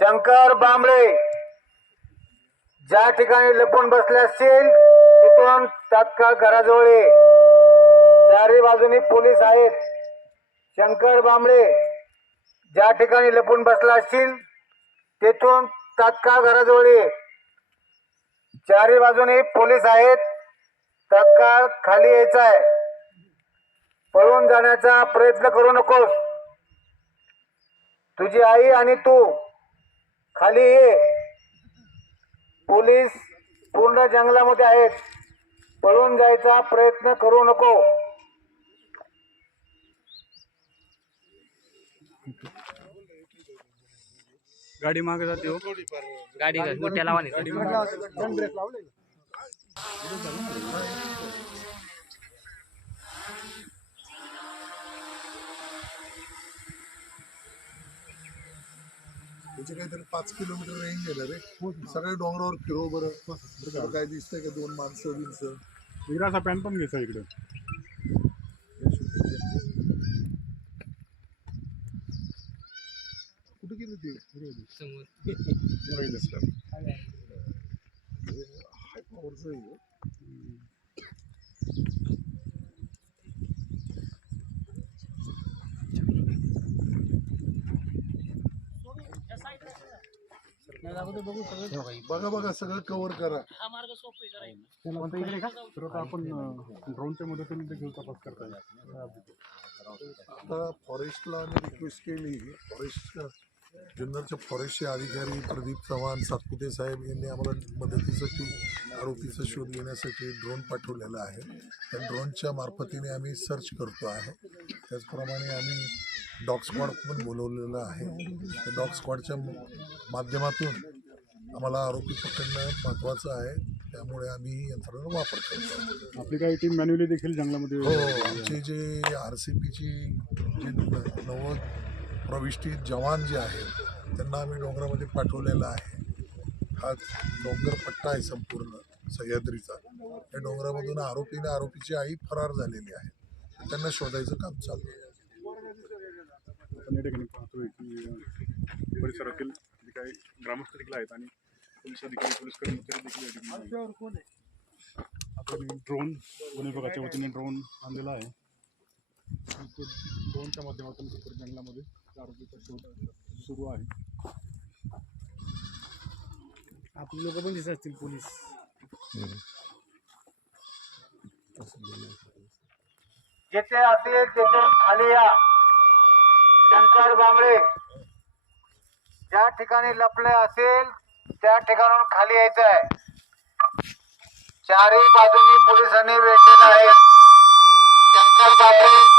शंकर बांबळे. ज्या ठिकाणी लपून बसले असतील तिथून तात्काळ घराजवळ ये. चारी बाजूनी पोलीस आहेत. शंकर बांबळे ज्या ठिकाणी लपून बसला असतील तेथून तात्काळ घराजवळ ये. चारी बाजूनी पोलीस आहेत. तात्काळ खाली यायचं आहे. पळून जाण्याचा प्रयत्न करू नकोस. तुझी आई आणि तू खाली ये. पोलीस पूर्ण जंगलामध्ये आहेत. पळून जायचा प्रयत्न करू नको. गाडी मागे जाते हो. गाडी मोठ्या लावा त्याचे काहीतरी पाच किलोमीटर रेंज ना रे. सगळे डोंगरावर फिरो बरं. बरं काय दिसतंय का दोन माणसं बिनसं इकडे असा पॅन पण घ्यायचा इकडे. कुठे गेली ती? समोर. हे. बघा बघा सगळं कव्हर करा. तर आता आपण ड्रोनच्या मदतीने देखील तपास करता आता फॉरेस्टला आम्ही रिक्वेस्ट केली. फॉरेस्ट जुन्नरचे फॉरेस्टचे अधिकारी प्रदीप चव्हाण सातपुते साहेब यांनी आम्हाला मदतीसाठी आरोपीचा शोध घेण्यासाठी ड्रोन पाठवलेला आहे. त्या ड्रोनच्या मार्फतीने आम्ही सर्च करतो आहे. त्याचप्रमाणे आम्ही डॉग स्क्वॉड पण बोलवलेलं आहे. त्या डॉग स्क्वॉडच्या माध्यमातून आम्हाला आरोपी पकडणं महत्त्वाचं आहे. त्यामुळे आम्ही यंत्रणा वापर करतो आपली काही टीम मॅन्युअली देखील जंगलामध्ये हो आमचे जे आर सी पीची जे न- नव्वद प्रविष्टीत जवान जे आहेत त्यांना आम्ही डोंगरामध्ये पाठवलेला आहे. हा डोंगर पट्टा आहे संपूर्ण सह्याद्रीचा. या डोंगरामधून आरोपीने आरोपीची आई फरार झालेली आहे. त्यांना शोधायचं काम चालू आहे. आपण या ठिकाणी पाहतोय की परिसरातील जे काही ग्रामस्थ देखील आहेत आणि पोलीस अधिकारी पोलीस कर्मचारी देखील या ठिकाणी आहेत. आपण ड्रोन वन विभागाच्या वतीने ड्रोन आणलेला आहे. ड्रोनच्या माध्यमातून जंगलामध्ये आरोपीचा शोध सुरू आहे. आपली लोक पण दिसत असतील पोलीस. जिथे असेल तिथून खाली या. शंकर बांबळे. ज्या ठिकाणी लपले असेल त्या ठिकाणून खाली यायचं आहे चारही बाजूनी पोलिसांनी वेढलेलं आहे. शंकर बांबळे.